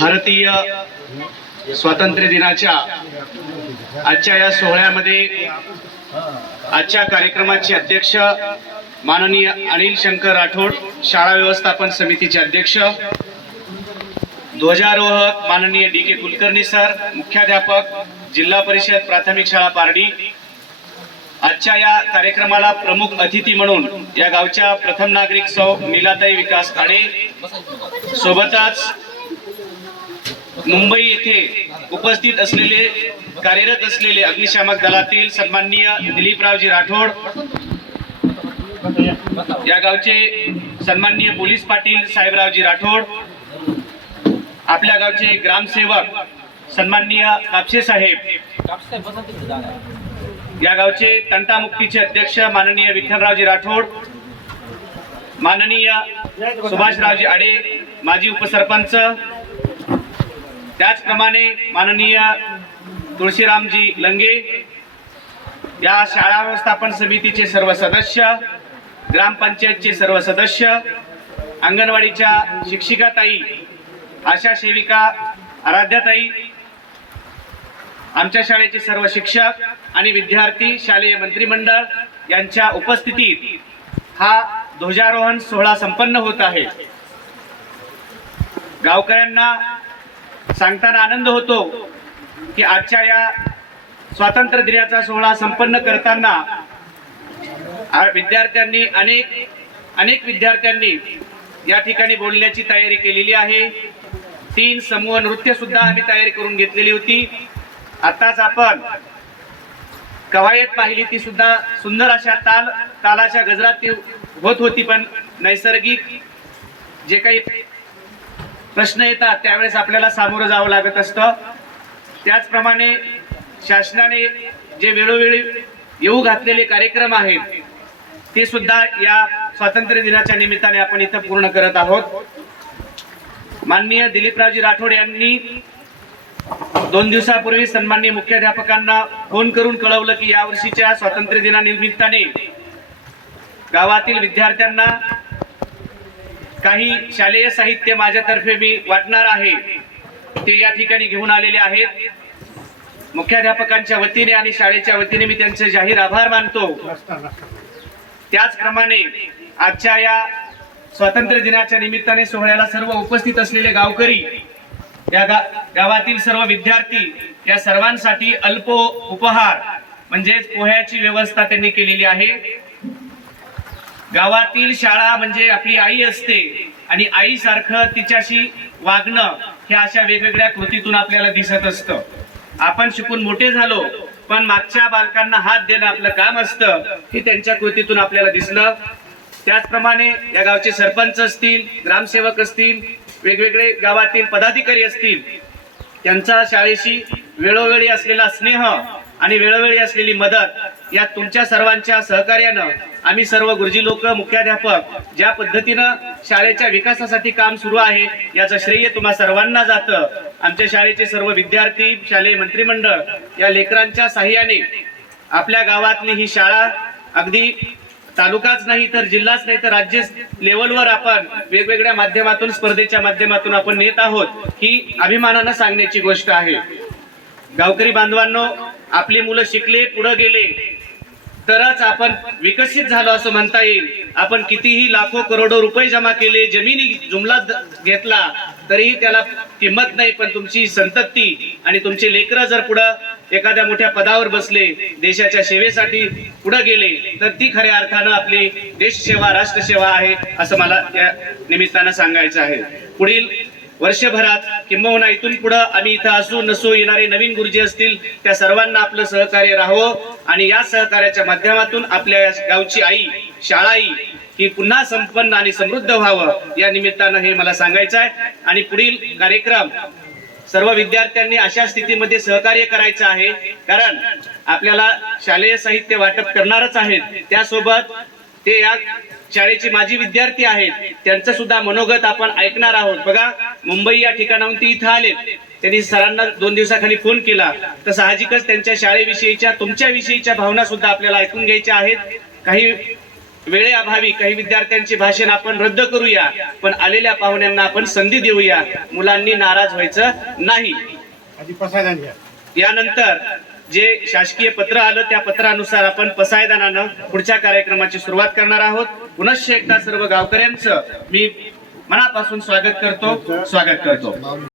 भारतीय स्वातंत्र्य दिनाच्या आजच्या या सोहळ्यामध्ये आजच्या कार्यक्रमाचे अध्यक्ष माननीय अनिल शंकर राठोड शाळा व्यवस्थापन समितीचे अध्यक्ष ध्वजारोहक माननीय डी के कुलकर्णी सर मुख्याध्यापक जिल्हा परिषद प्राथमिक शाळा पारडी. आजच्या या कार्यक्रमाला प्रमुख अतिथी म्हणून या गावच्या प्रथम नागरिक सौ मिलाताई विकास खाडे. सोबतच मुंबई येथे उपस्थित असलेले कार्यरत असलेले अग्निशामक दलातील सन्माननीय दिलीपरावजी राठोड या गावचे सन्माननीय पोलीस पाटील साहेबरावजी राठोड आपल्या गावचे ग्रामसेवक सन्माननीय कापसे साहेब या गावचे तंटामुक्तीचे अध्यक्ष माननीय विठ्ठलरावजी राठोड माननीय सुभाषरावजी आडे माजी उपसरपंच त्याचप्रमाणे माननीय तुळशीरामजी लंगे या शाळा व्यवस्थापन समितीचे सर्व सदस्य ग्रामपंचायतचे सर्व सदस्य अंगणवाडीच्या शिक्षिकाताई आशा सेविका आराध्याताई आमच्या शाळेचे सर्व शिक्षक आणि विद्यार्थी शालेय मंत्रिमंडळ यांच्या उपस्थितीत हा ध्वजारोहण सोहळा संपन्न होत आहे. गावकऱ्यांना सांगताना आनंद होतो की आजच्या या स्वातंत्र्य दिनाचा सोहळा संपन्न करताना विद्यार्थ्यांनी अनेक अनेक विद्यार्थ्यांनी या ठिकाणी बोलण्याची तयारी केलेली आहे. तीन समूह नृत्य सुद्धा आम्ही तयारी करून घेतलेली होती. आताच आपण कवायत पाहिली ती सुद्धा सुंदर अशा ताल तालाच्या गजरात ती होत होती पण नैसर्गिक जे काही प्रश्न येतात त्यावेळेस आपल्याला सामोरं जावं लागत असतं. त्याचप्रमाणे शासनाने जे वेळोवेळी येऊ घातलेले कार्यक्रम आहेत ते सुद्धा या स्वातंत्र्य दिनाच्या निमित्ताने आपण इथं पूर्ण करत आहोत. माननीय दिलीपरावजी राठोड यांनी दोन दिवसापूर्वी सन्माननीय मुख्याध्यापकांना फोन करून कळवलं की यावर्षीच्या स्वातंत्र्य दिनानिमित्ताने गावातील विद्यार्थ्यांना काही शालेय साहित्य माझ्यातर्फे मी वाटणार आहे ते या ठिकाणी घेऊन आलेले आहेत. मुख्याध्यापकांच्या वतीने आणि शाळेच्या वतीने मी त्यांचे जाहीर आभार मानतो. त्याचप्रमाणे आजच्या या स्वातंत्र्य दिनाच्या निमित्ताने सोहळ्याला सर्व उपस्थित असलेले गावकरी या गा गावातील सर्व विद्यार्थी या सर्वांसाठी अल्प उपहार म्हणजेच पोह्याची व्यवस्था त्यांनी केलेली आहे. गावातील शाळा म्हणजे आपली आई असते आणि आईसारखं तिच्याशी वागणं हे अशा वेगवेगळ्या कृतीतून आपल्याला दिसत असतं. आपण शिकून मोठे झालो पण मागच्या बालकांना हात देणं आपलं काम असतं हे त्यांच्या कृतीतून आपल्याला दिसलं. त्याचप्रमाणे या गावचे सरपंच असतील ग्रामसेवक असतील वेगवेगळे गावातील पदाधिकारी असतील त्यांचा शाळेशी वेळोवेळी असलेला स्नेह आणि वेळोवेळी असलेली मदत या तुमच्या सर्वांच्या सहकार्यानं आम्ही सर्व गुरुजी लोक मुख्याध्यापक ज्या पद्धतीनं शाळेच्या विकासासाठी काम सुरू आहे याचं श्रेय तुम्हा सर्वांना जातं. आमच्या शाळेचे सर्व विद्यार्थी शालेय मंत्रिमंडळ या लेकरांच्या साह्याने आपल्या गावातली ही शाळा अगदी तालुकाच नाही तर जिल्हाच नाही तर राज्य लेवलवर आपण वेगवेगळ्या माध्यमातून स्पर्धेच्या माध्यमातून आपण नेत आहोत ही अभिमानानं सांगण्याची गोष्ट आहे. गावकरी बांधवांनो आपली मुलं शिकले पुढे गेले तरच आपण विकसित झालो असं म्हणता येईल. आपण कितीही लाखो करोडो रुपये जमा केले जमिनी जुमला घेतला तरीही त्याला किंमत नाही पण तुमची संतती आणि तुमचे लेकरं जर पुढं एखाद्या मोठ्या पदावर बसले देशाच्या सेवेसाठी पुढे गेले तर ती खऱ्या अर्थानं आपली देशसेवा राष्ट्रसेवा आहे असं मला या निमित्तानं सांगायचं आहे. पुढील वर्षभरात किंबहुना इथून पुढे आम्ही इथं असू नसू येणारे नवीन गुरुजी असतील त्या सर्वांना आपलं सहकार्य राहावं. आणि या सहकार्याच्या माध्यमातून आपल्या या गावची आई शाळाई ही पुन्हा संपन्न आणि समृद्ध व्हावं या निमित्तानं हे मला सांगायचं आहे. आणि पुढील कार्यक्रम सर्व विद्यार्थ्यांनी अशा स्थितीमध्ये सहकार्य करायचं आहे. कारण आपल्याला शालेय साहित्य वाटप करणारच आहेत. त्यासोबत ते या शाळेचे माजी विद्यार्थी आहेत. त्यांचं सुद्धा मनोगत आपण ऐकणार आहोत. बघा मुंबई या ठिकाणाहून ते इथं आले. त्यांनी सरांना दोन दिवसाखाली फोन केला. तर साहजिकच त्यांच्या शाळेविषयीच्या तुमच्या विषयीच्या भावना सुद्धा आपल्याला ऐकून घ्यायच्या आहेत. काही वेळेअभावी काही विद्यार्थ्यांचे भाषण आपण रद्द करूया पण आलेल्या पाहुण्यांना आपण संधी देऊया. मुलांनी नाराज व्हायचं नाही. यानंतर जे शासकीय पत्र आलं त्या पत्रानुसार आपण पसायदानानं पुढच्या कार्यक्रमाची सुरुवात करणार आहोत. पुनश्च एकदा सर्व गावकऱ्यांचं मी मनापासून स्वागत करतो. स्वागत करतो.